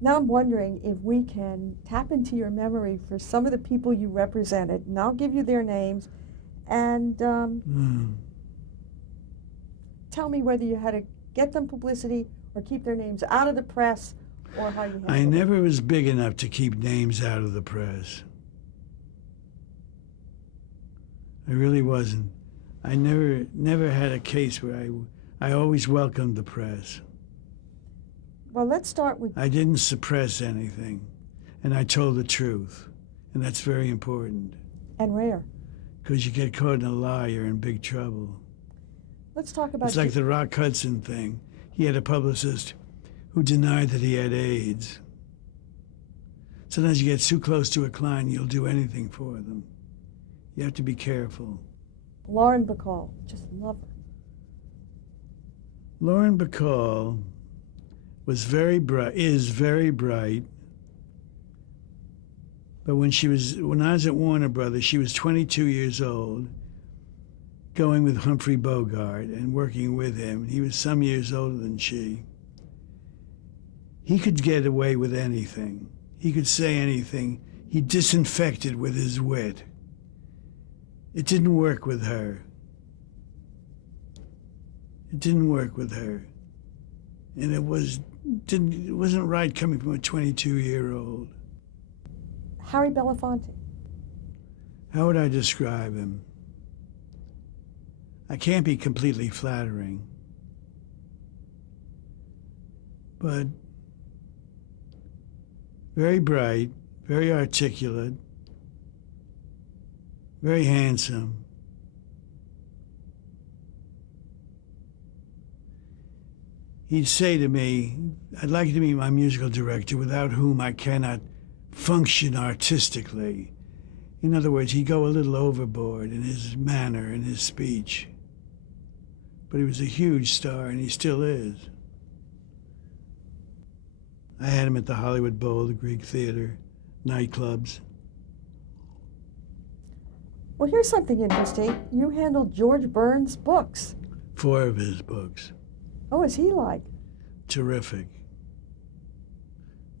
Now I'm wondering if we can tap into your memory for some of the people you represented, and I'll give you their names, and Mm. tell me whether you had to get them publicity or keep their names out of the press, or how you handled I it. never was big enough to keep names out of the press. I really wasn't. I never had a case where I always welcomed the press. Well, let's start with, I didn't suppress anything, and I told the truth, and that's very important and rare. because you get caught in a lie, you're in big trouble. Let's talk about It's like the Rock Hudson thing. He had a publicist who denied that he had AIDS. Sometimes you get too close to a client, you'll do anything for them. You have to be careful. Lauren Bacall. Just love her. Lauren Bacall was very bright, is very bright. But when I was at Warner Brothers, she was 22 years old, going with Humphrey Bogart and working with him. He was some years older than she. He could get away with anything. He could say anything. He disinfected with his wit. It didn't work with her. It didn't work with her. And it wasn't right coming from a 22-year-old. Harry Belafonte. How would I describe him? I can't be completely flattering. But very bright, very articulate, very handsome. He'd say to me, I'd like you to meet my musical director without whom I cannot function artistically. In other words, he'd go a little overboard in his manner and his speech. But he was a huge star, and he still is. I had him at the Hollywood Bowl, the Greek Theater, nightclubs. Well, here's something interesting. You handled George Burns' books. 4 of his books. Oh, is he like? Terrific.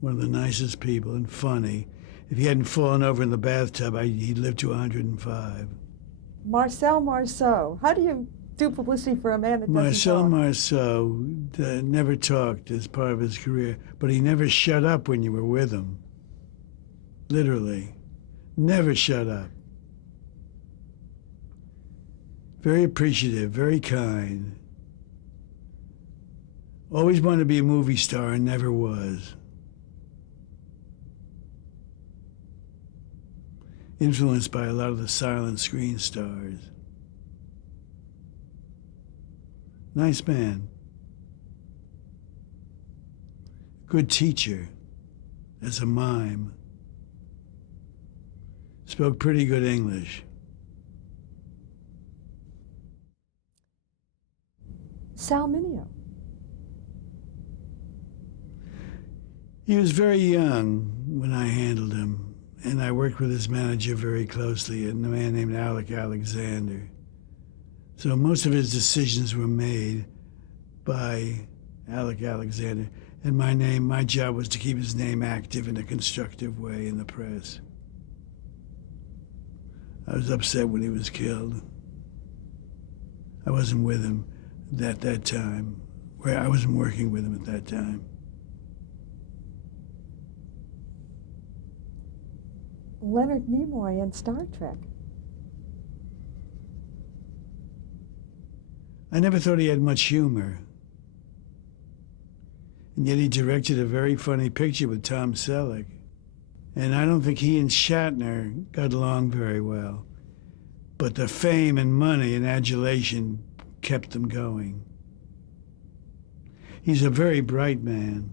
One of the nicest people and funny. If he hadn't fallen over in the bathtub, he'd lived to 105. Marcel Marceau. How do you do publicity for a man that doesn't Marcel talk? Marceau never talked as part of his career, but he never shut up when you were with him. Literally. Never shut up. Very appreciative, very kind. Always wanted to be a movie star and never was. Influenced by a lot of the silent screen stars. Nice man. Good teacher as a mime. Spoke pretty good English. Sal Mineo. He was very young when I handled him, and I worked with his manager very closely, and a man named Alec Alexander. So most of his decisions were made by Alec Alexander, and my job was to keep his name active in a constructive way in the press. I was upset when he was killed. I wasn't with him at that time. I wasn't working with him at that time. Leonard Nimoy in Star Trek. I never thought he had much humor. And yet he directed a very funny picture with Tom Selleck. And I don't think he and Shatner got along very well. But the fame and money and adulation kept them going. He's a very bright man.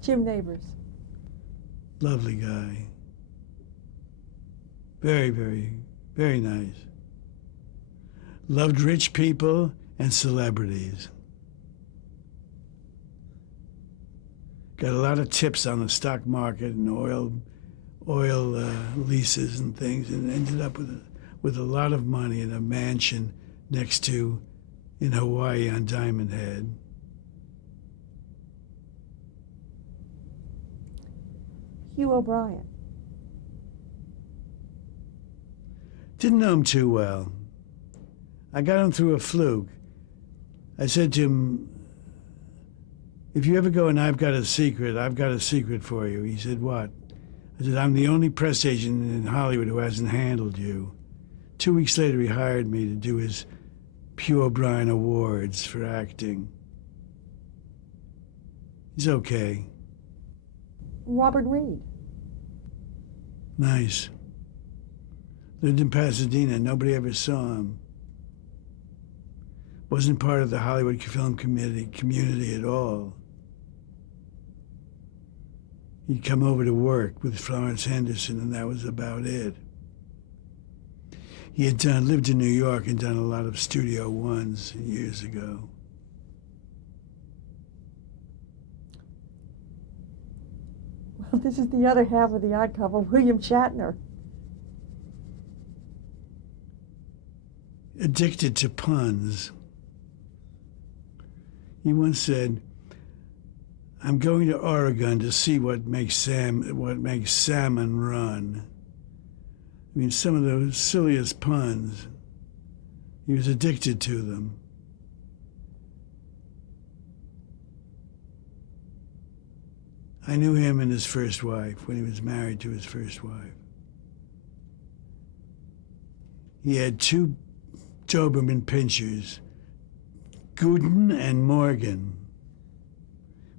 Jim Nabors. Lovely guy. Very, very, very nice. Loved rich people and celebrities. Got a lot of tips on the stock market and oil leases and things, and ended up with a lot of money in a mansion in Hawaii on Diamond Head. Hugh O'Brien? Didn't know him too well. I got him through a fluke. I said to him, if you ever go and I've got a secret for you. He said, what? I said, I'm the only press agent in Hollywood who hasn't handled you. 2 weeks later, he hired me to do his Hugh O'Brien Awards for acting. He's okay. Robert Reed? Nice. Lived in Pasadena. Nobody ever saw him. Wasn't part of the Hollywood film community at all. He'd come over to work with Florence Henderson, and that was about it. He had lived in New York and done a lot of Studio Ones years ago. Well, this is the other half of the odd couple, William Shatner. Addicted to puns. He once said, I'm going to Oregon to see what makes salmon run. I mean, some of the silliest puns. He was addicted to them. I knew him and his first wife when he was married to his first wife. He had 2 Doberman pinschers, Guten and Morgen,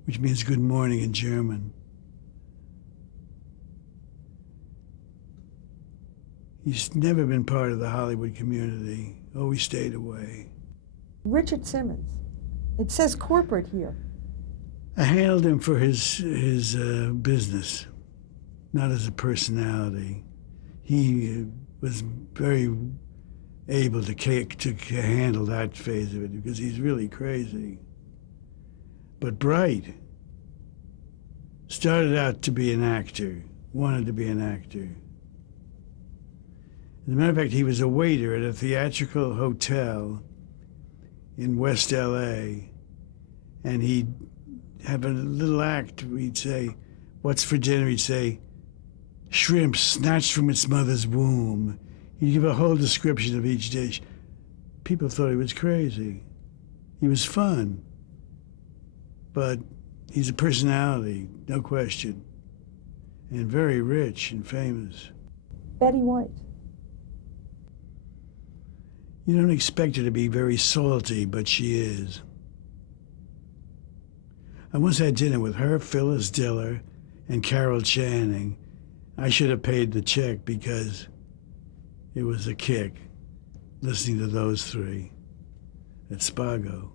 which means good morning in German. He's never been part of the Hollywood community, always stayed away. Richard Simmons. It says corporate here. I handled him for his business, not as a personality. He was very able to handle that phase of it because he's really crazy. But bright. Started out to be an actor, wanted to be an actor. As a matter of fact, he was a waiter at a theatrical hotel in West LA, and he'd have a little act. We'd say, what's for dinner? He'd say, shrimp snatched from its mother's womb. He'd give a whole description of each dish. People thought he was crazy. He was fun. But he's a personality, no question. And very rich and famous. Betty White. You don't expect her to be very salty, but she is. I once had dinner with her, Phyllis, Diller, and Carol Channing. I should have paid the check because it was a kick listening to those 3 at Spago.